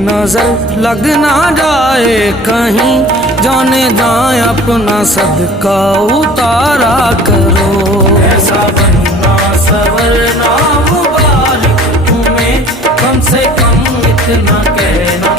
नजर लग ना जाए कहीं, जाने जाए अपना सदका उतारा करो। ऐसा बनना सवरना मुबारक तुम्हें, कम से कम इतना कहना